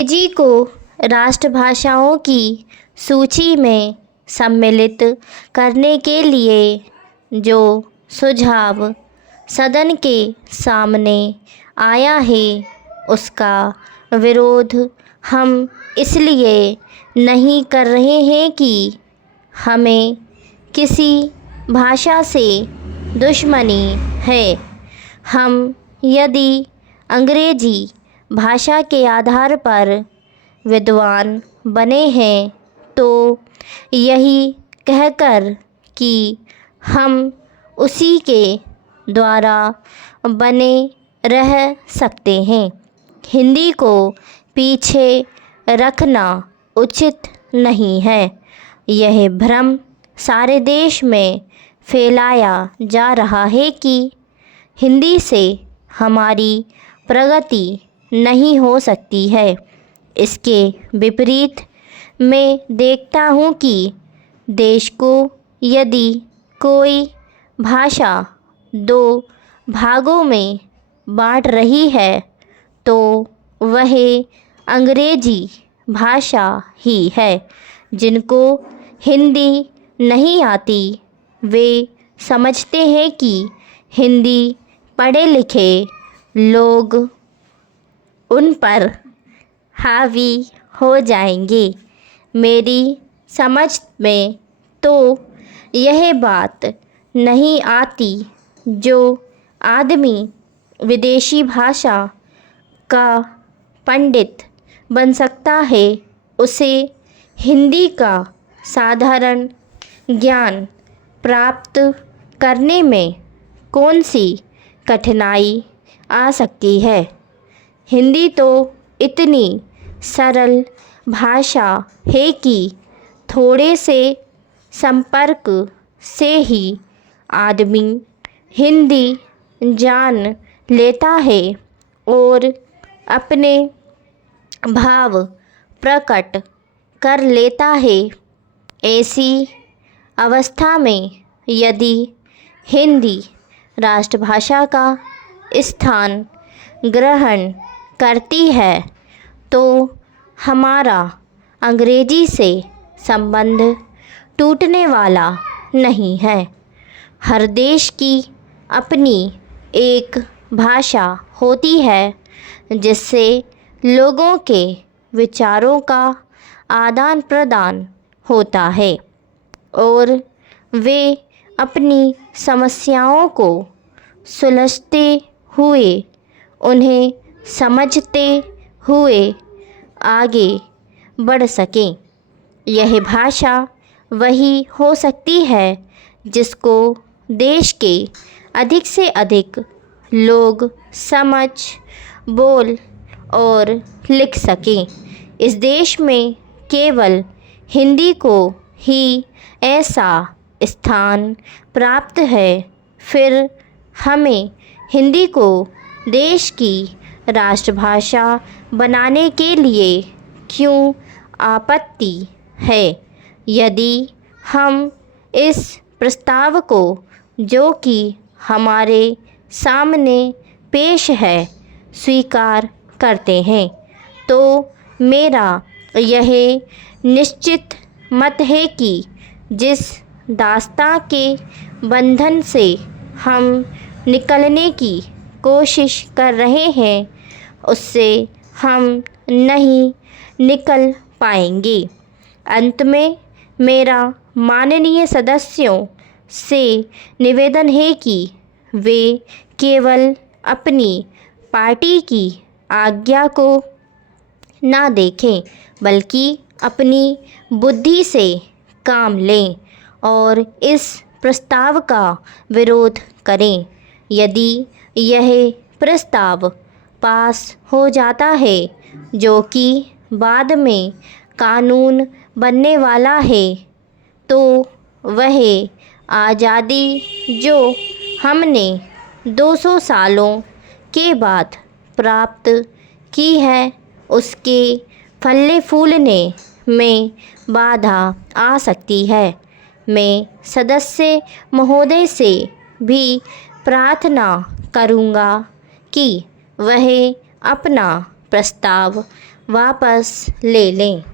अंग्रेजी को राष्ट्रभाषाओं की सूची में सम्मिलित करने के लिए जो सुझाव सदन के सामने आया है उसका विरोध हम इसलिए नहीं कर रहे हैं कि हमें किसी भाषा से दुश्मनी है। हम यदि अंग्रेजी भाषा के आधार पर विद्वान बने हैं तो यही कहकर कि हम उसी के द्वारा बने रह सकते हैं। हिंदी को पीछे रखना उचित नहीं है। यह भ्रम सारे देश में फैलाया जा रहा है कि हिंदी से हमारी प्रगति नहीं हो सकती है। इसके विपरीत मैं देखता हूँ कि देश को यदि कोई भाषा दो भागों में बांट रही है तो वह अंग्रेजी भाषा ही है। जिनको हिंदी नहीं आती वे समझते हैं कि हिंदी पढ़े लिखे लोग उन पर हावी हो जाएंगे। मेरी समझ में तो यह बात नहीं आती जो आदमी विदेशी भाषा का पंडित बन सकता है उसे हिंदी का साधारण ज्ञान प्राप्त करने में कौन सी कठिनाई आ सकती है। हिंदी तो इतनी सरल भाषा है कि थोड़े से संपर्क से ही आदमी हिंदी जान लेता है और अपने भाव प्रकट कर लेता है। ऐसी अवस्था में यदि हिंदी राष्ट्रभाषा का स्थान ग्रहण करती है तो हमारा अंग्रेजी से संबंध टूटने वाला नहीं है। हर देश की अपनी एक भाषा होती है जिससे लोगों के विचारों का आदान प्रदान होता है और वे अपनी समस्याओं को सुलझते हुए उन्हें समझते हुए आगे बढ़ सकें। यह भाषा वही हो सकती है जिसको देश के अधिक से अधिक लोग समझ बोल और लिख सकें। इस देश में केवल हिंदी को ही ऐसा स्थान प्राप्त है। फिर हमें हिंदी को देश की राष्ट्रभाषा बनाने के लिए क्यों आपत्ति है। यदि हम इस प्रस्ताव को जो कि हमारे सामने पेश है स्वीकार करते हैं तो मेरा यह निश्चित मत है कि जिस दास्तां के बंधन से हम निकलने की कोशिश कर रहे हैं उससे हम नहीं निकल पाएंगे। अंत में मेरा माननीय सदस्यों से निवेदन है कि वे केवल अपनी पार्टी की आज्ञा को ना देखें बल्कि अपनी बुद्धि से काम लें और इस प्रस्ताव का विरोध करें। यदि यह प्रस्ताव पास हो जाता है जो कि बाद में कानून बनने वाला है तो वह आज़ादी जो हमने 200 सालों के बाद प्राप्त की है उसके फलने फूलने में बाधा आ सकती है। मैं सदस्य महोदय से भी प्रार्थना करूँगा कि वह अपना प्रस्ताव वापस ले लें।